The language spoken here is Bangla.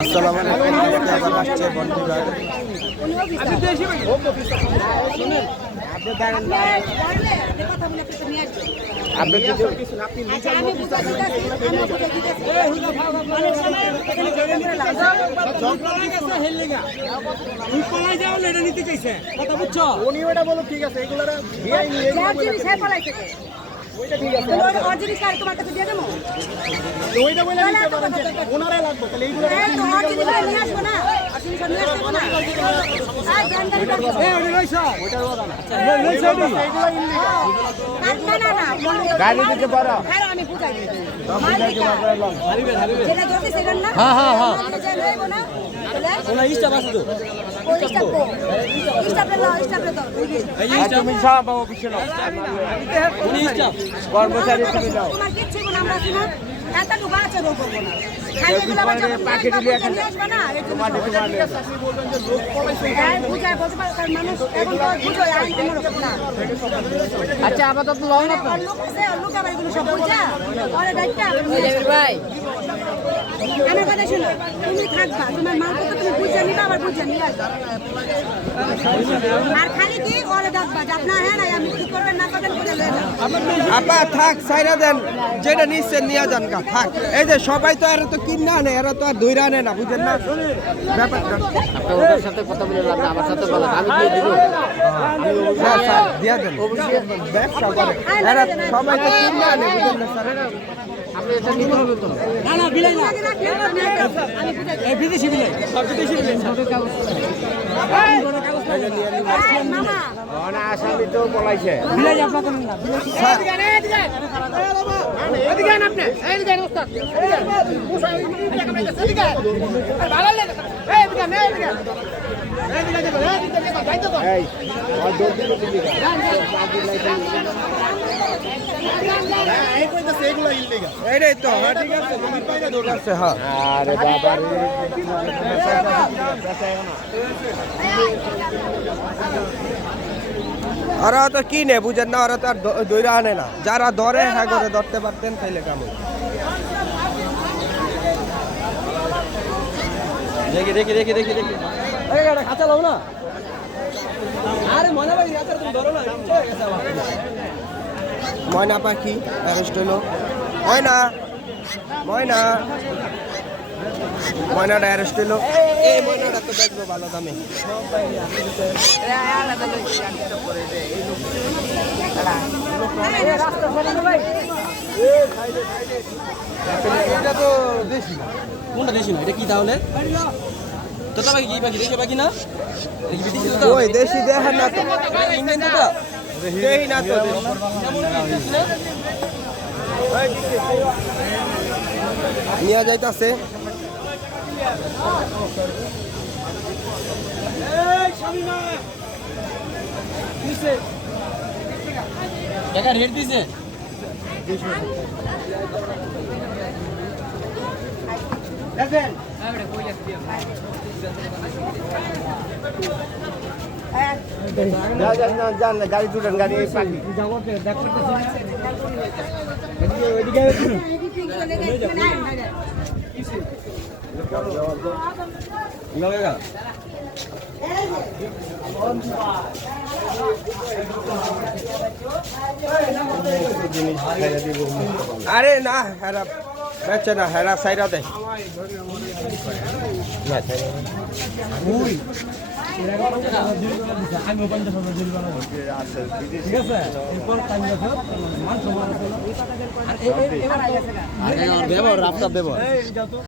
আসসালামু আলাইকুম আবার আসছে বন্ধুরা ঠিক আছে ওইটা ঠিক আছে অরিজিনাল স্যার তোমার কাছে দিয়ে দেবো ওইটা বলে দিতে পারেন যে ওনারে লাগবে তাহলে এইগুলো অরিজিনাল নিয়ে আসবো না অরিজিনাল নিয়ে আসবো না আর গান্ডার এই ওটা লইছো ওইটার ওরা না লইছো দি এইগুলো ইল্লিগাল না গাড়ি দিতে পারো হ্যাঁ আমি বুঝাই দিই হারিবে যেটা ধরতে সেটা না হ্যাঁ লইবো না ওলা স্টাফ আছে তো তুমি সব অফিসে নাও কর্মচারী তুমি নাও তোমার কিচ্ছু না আমরা শুনো এত ডুবা আছে রোগ করব না খাইয়ে দিলে পাখি দিলে এখন তোমার চাষি বলবেন যে লোক পড়াইছে বুঝায় বলতে পারে মানুষ এখন তো বুঝো আইন কোনো না আচ্ছা আপাতত লও না তো লোক আছে লোক আবার এগুলো সব বুঝা পরে দায়িত্ব ভাই আমার কথা শুনো তুমি থাকবা তোমার মাল তো তুমি বুঝে নিবা আবার বুঝে নিয়ে আসবা আর খালি কি ওরে ডাকবা যে আপনার হ্যাঁ না আমি কি করবেন না করবেন বলে লয়ে যাও আপা থাক সাইরা দেন যেটা নিচ্ছেন নিয়ে যান কা থাক এই যে সবাই তো আর তো কিনা আনে এরা তো আর দইরা আনে না বুঝেন না ব্যাপারটা ওদের সাথে কথা বলে লাভ আমার সাথে বলা আমি দিয়ে দিব হ্যাঁ স্যার দিয়া দেন অবশ্যই ব্যবসা করে এরা সবাই তো কিনা আনে বুঝেন না স্যার আপনি এটা নিতে হবে তো না বিলাই না এই বিদেশি বিলাই সব বিদেশি বিলাই সব কাগজ মামা ওনা আসামি তো বলাইছে বিলাই আপনা কোন না এদিকে আন আপনি এদিকে আন ওস্তাদ এদিকে ভালো লাগে এদিকে নে এদিকে এই আর জলদি জলদি এই কইতাছে এগুলা ইললিগাল এইটাই তো হ্যাঁ ঠিক আছে তুমি পাইনা দৌড়াচ্ছে হ্যাঁ আরে বাবা ওরা তো কিনে বুঝেন না ওরা তো আর দইরা আনে না যারা ধরে হ্যাঁ করে ধরতে পারতেন তাইলে কাম দেখি দেখি দেখি দেখি দেখি এই গাড়ি খাঁচা লাও না আরে ময়না ভাই আচ্ছা তুমি ধরো না ময়না পাখি অ্যারেস্ট হলো ময়না ময়না ময়নাটা অ্যারেস্ট হলো এই ময়নাটা তো দেখবো ভালো দামে এটা তো দেশি কোনটা দেশি না এটা কি তাহলে তো তবে কি বাকি দেখে বাকি না ওই দেশি দেখেন না তো ইন্ডিয়ান তো দেই না তো নিয়ে যাইতাছে টাকা রেট দিছে দেখেন যান গাড়ি তুলেন গাড়ি আরে না হেরা বেচে না হেরা সাইরা দেয় ব্যবহার